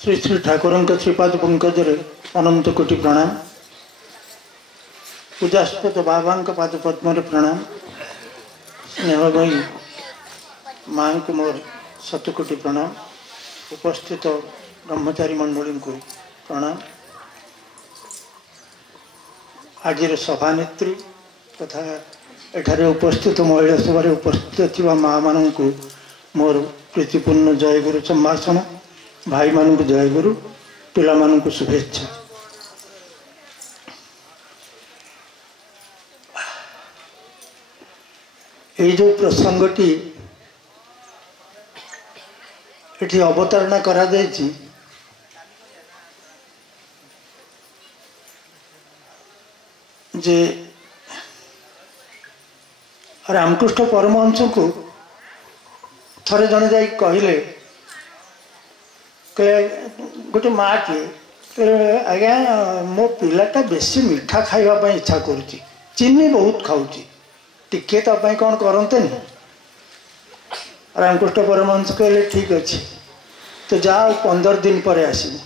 श्री श्री ठाकुर श्रीपाद पंकज अनंत कोटि प्रणाम। पूजास्पद बाबा पाद पद्म प्रणाम। स्नेहमयी माँ को मोर शतकोटि प्रणाम। उपस्थित ब्रह्मचारी मंडली को प्रणाम। आज सभानेत्री तथा एठारे उपस्थित महिला सभा उपस्थित थी माँ मान को मोर प्रीतिपूर्ण जय गुरु संभाषण। भाई मान को जय गुरु, पिला मान को शुभेच्छा। ये जो प्रसंगटी एठी अवतारणा करा जायछि जे रामकृष्ण परमहंस को थरे जने जाई कहले गोटे माँ टे आज्ञा मो पिलाटा बेसी मीठा खाइबा इच्छा करुच्ची, चीनी बहुत खाऊची, टिके तापाई कौन करते नहीं। रामकृष्ण परमहंस कहले ठीक अच्छे तो जाओ 15 दिन पर आसब।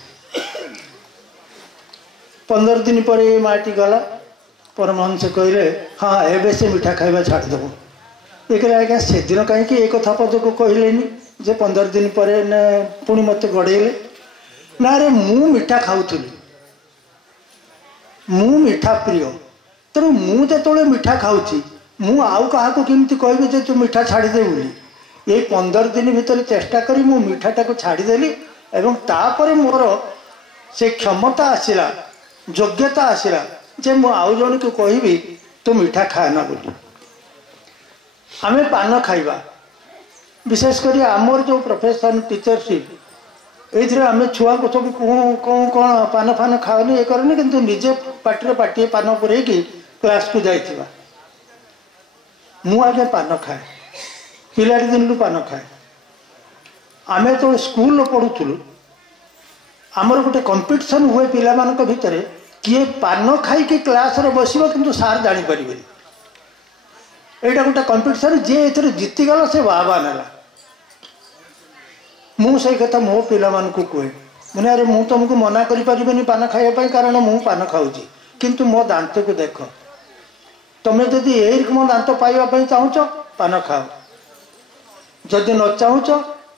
15 दिन पर ये माटी गला। परमहंस कहले हाँ एबे से मीठा खाइबा छाड़देव। ये कहले आज्ञा से दिन कहीं एक कथा पद को कहलेनी जे 15 दिन पर पुणी मत गड़ेले ना रे मु मीठा खाऊली, मु मीठा प्रिय। तेणु मुझे जो मीठा खाऊची मु आउ क्या केमती कहबी जे तू मीठा छाड़दे बोली। ये 15 दिन भितर चेष्टा करी मु मीठाटा को छाड़देली एवं तापर मोर से क्षमता आसला, योग्यता आसला जे मु आउ जन को कहबी तू मीठा खाना बोली। आमे पान खाइबा विशेषकर आमर जो प्रोफेशन टीचरशिप ये आम छुआ को सब कौन कौन पान फान खाओनी ये करनी किंतु निजे पाटे पाटिए पान पुरे क्लास को जाइथिबा। मु आगे पान खाए, पिलाटी दिन पान खाए। आम जो स्कूल पढ़ुलु आमर गोटे कंपटीशन हुए पिला मानक भितर किए पान खाई कि क्लास रे बसिबो किंतु सार जानी परिबेनी। एटा गोटे कंपटीशन जे एथरे जीतीगला से बाबा नेला। मु से कथा मो पिला मान को कहे मैंने अरे मु तुमको मना करि परिबेनी पान खाइबा कारण मु पान खाऊची किंतु मो दांत को देख। तुम्हें जदि यही मो दांत पाइबा चाहूच पान खाओ, जदि न चाहूच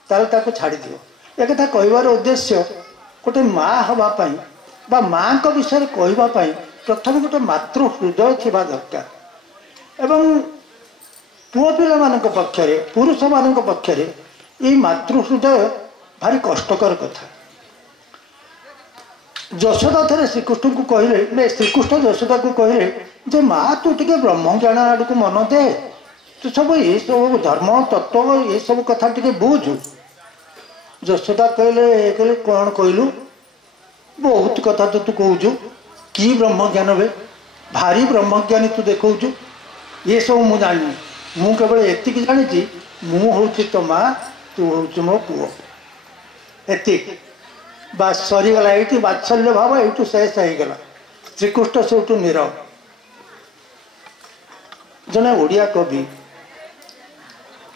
ताल ताको छाड़ी दियो। एक कथा कहबार उद्देश्य गोटे माँ हवापाई बा माँ को विषय कहवाई प्रथम गोटे मातृ हृदय थिबा दरकार। एवं पुओ पिला मानक पक्षरे पुरुष मानक पक्षरे ये मातृ हृदय भारी कष्टकर कथा। यशोदा थे श्रीकृष्ण को कहले ने श्रीकृष्ण यशोदा को कहले जे माँ तू टे ब्रह्म ज्ञान आड़ को मन दे, तू सब ये सब धर्म तत्व ये सब कथा टे बुझ। यशोदा कहले कौन कहलु बहुत कथा तो तू कहूचु कि ब्रह्म ज्ञान बे भारी ब्रह्मज्ञानी तू देखु ये सब मु जानी। मु केवल एतिक जानी मु हूँ तो माँ तू हूँ मो पुओ एतिक बास सरीगला। ये बात्सल्य भाव ये शेष होगला। श्रीकृष्ण से नीरव। जने ओडिया कवि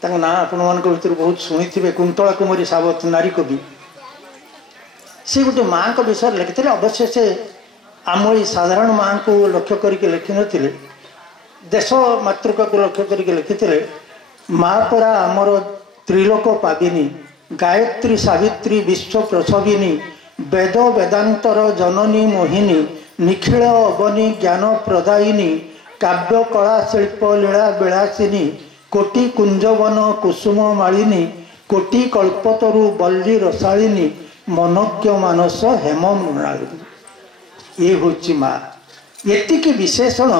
ना आपण मान भर बहुत शुणी कुंतला कुमारी सावत नारी कवि सी गोटे माँ को विषय लिखिते। अवश्य से आम ये साधारण माँ को लक्ष्य करके लिखि नथिले, देश मातृका को लक्ष्य करके लिखिते। माँ परा आमर त्रिलोक पाविनी, गायत्री सावित्री विश्व प्रसविनी, वेद वेदांतर जननी मोहिनी, निखिल अवनी ज्ञान प्रदायिनी, काव्य कला शिल्प लीला विलासिनी, कोटि कुंजवन कुसुम मालिनी, कोटि कल्पतरु बल्ली रसालिनी, मनज्ञ मानस हेम मृणालिनी। ये हूँ माँ। एतिक विशेषण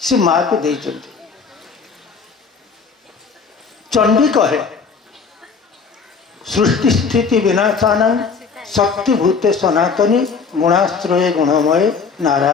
से माँ को देते। चंडी कहे सृष्टि स्थिति विनाशान शक्तिभूते सनातनी गुणाश्रय गुणमय नारायण।